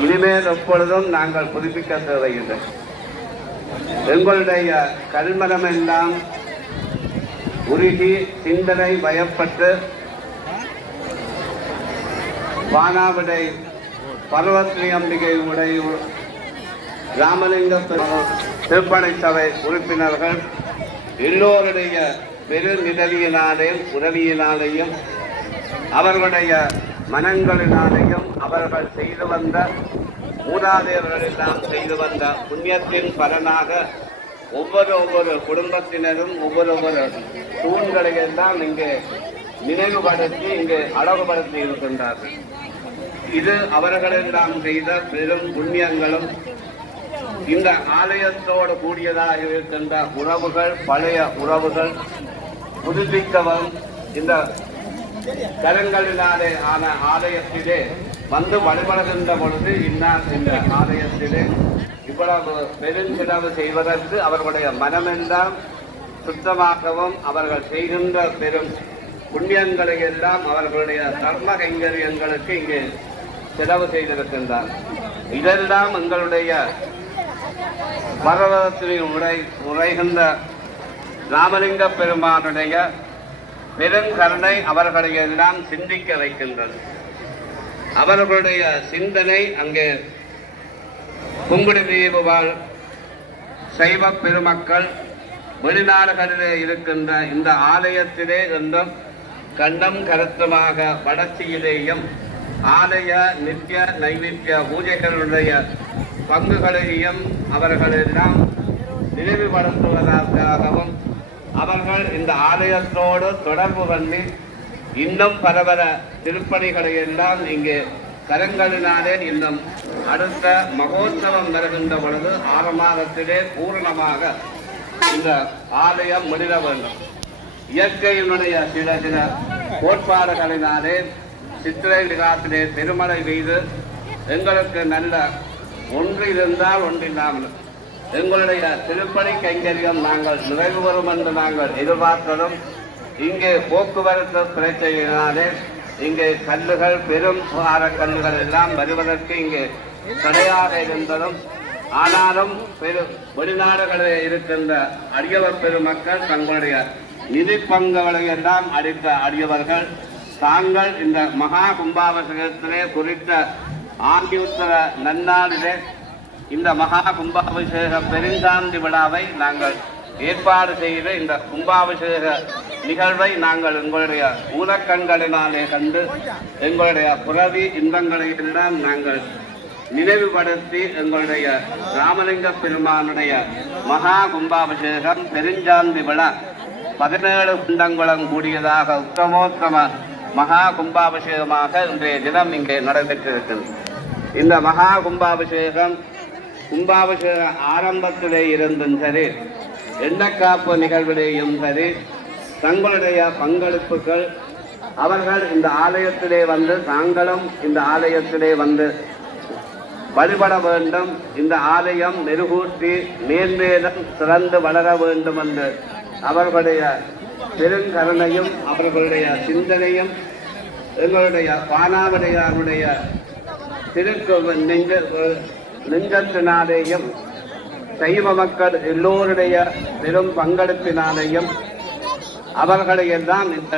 இனிமேல் எப்பொழுதும் நாங்கள் புதுப்பிக்க தேவையில்லை எங்களுடைய கல்மரம் எல்லாம் உருகி சிந்தனை பயப்பட்டு வானாவிடை பர்வத்ரி அம்பிகை உடைய ராமலிங்க திருப்பணி சபை உறுப்பினர்கள் எல்லோருடைய பெருநிதவியினாலேயும் உதவியினாலேயும் அவர்களுடைய மனங்களினாலேயும் அவர்கள் செய்து வந்த மூதாதையர்களெல்லாம் செய்து வந்த புண்ணியத்தின் பலனாக ஒவ்வொரு ஒவ்வொரு குடும்பத்தினரும் ஒவ்வொரு ஒவ்வொரு தூண்களையெல்லாம் இங்கே நினைவுபடுத்தி இங்கே அழகுபடுத்தி இருக்கின்றார்கள். இது அவர்களெல்லாம் செய்த பெரும் புண்ணியங்களும் இந்த ஆலயத்தோடு கூடியதாக இருக்கின்ற உறவுகள் பழைய உறவுகள் புதுப்பிக்கவும் இந்த கரங்களினாலே ஆன ஆலயத்திலே வந்து வழிபடுகின்ற பொழுது இன்னார் இந்த ஆலயத்திலே இவ்வளவு பெருஞ்சிலவு செய்வதற்கு அவர்களுடைய மனமெல்லாம் சுத்தமாகவும் அவர்கள் செய்கின்ற பெரும் புண்ணியங்களை எல்லாம் அவர்களுடைய தர்ம கைங்கரியங்களுக்கு இங்கே செலவு செய்திருக்கின்றார். இதெல்லாம் எங்களுடைய பர்வதத்தில் உரை உரைகின்ற ராமலிங்க பெருமானுடைய பெருங்கருணை அவர்களை எல்லாம் சிந்திக்க வைக்கின்றது. அவர்களுடைய சிந்தனை அங்கே குங்குடிதீவு வாழ் சைவ பெருமக்கள் வெளிநாடுகளிலே இருக்கின்ற இந்த ஆலயத்திலே என்றும் கண்டம் கருத்துமாக வளர்ச்சியிலேயும் ஆலய நித்திய நைவேத்திய பூஜைகளுடைய பங்குகளையும் அவர்களெல்லாம் நினைவுபடுத்துவதற்காகவும் அவர்கள் இந்த ஆலயத்தோடு தொடர்பு பண்ணி இன்னும் பல பல திருப்பணிகளை எல்லாம் இங்கே கரங்களினாலே இன்னும் அடுத்த மகோத்சவம் வருகின்ற பொழுது ஆறு மாதத்திலே பூரணமாக இந்த ஆலயம் முடிர வேண்டும். இயற்கையினுடைய சில சில கோட்பாடுகளினாலே சித்திரை விழாத்திலே திருமலை பெய்து எங்களுக்கு நல்ல ஒன்று இருந்தால் ஒன்றில்லாமல் எங்களுடைய திருப்பணி கைங்கரியம் நாங்கள் நிறைவு வரும் என்று நாங்கள் எதிர்பார்த்ததும் இங்கே போக்குவரத்து பிரச்சனையினாலே இங்கே கல்லுகள் பெரும் சுகார கல்லுகள் எல்லாம் வருவதற்கு இங்கே தடையாக இருந்ததும் ஆனாலும் பெரு வெளிநாடுகளில் இருக்கின்ற அடியவர் பெருமக்கள் தங்களுடைய நிதி பங்குகளை எல்லாம் அளித்த அடியவர்கள் தாங்கள் இந்த மகா கும்பாபிஷேகத்திலே குறித்த ஆண்டியுத்தர நன்னாளிலே இந்த மகா கும்பாபிஷேக பெருந்தாந்தி விழாவை நாங்கள் ஏற்பாடு செய்த இந்த கும்பாபிஷேக நிகழ்வை நாங்கள் எங்களுடைய ஊனக்கண்களினாலே கண்டு எங்களுடைய புறவி இன்பங்களையெல்லாம் நாங்கள் நினைவுபடுத்தி எங்களுடைய ராமலிங்க பெருமானுடைய மகா கும்பாபிஷேகம் பெருஞ்சாந்தி விழா பதினேழு குண்டங்குளம் கூடியதாக உத்தமோத்தம மகா கும்பாபிஷேகமாக இன்றைய தினம் இங்கே நடைபெற்றிருக்கிறது. இந்த மகா கும்பாபிஷேகம் கும்பாபிஷேக ஆரம்பத்திலே இருந்தும் சரி எண்ணக்காப்பு நிகழ்விலேயும் சரி தங்களுடைய பங்களிப்புகள் அவர்கள் இந்த ஆலயத்திலே வந்து தாங்களும் இந்த ஆலயத்திலே வந்து வழிபட வேண்டும். இந்த ஆலயம் மெருகூட்டி மேன்மேலும் சிறந்து வளர வேண்டும் என்று அவர்களுடைய பெருங்கருணையும் அவர்களுடைய சிந்தனையும் எங்களுடைய பானாவடையாருடைய திருக்கு நெஞ்ச நெஞ்சத்தினாலேயும் சைவ மக்கள் எல்லோருடைய பெரும் பங்கெடுப்பினாலேயும் அவர்களை எல்லாம் இந்த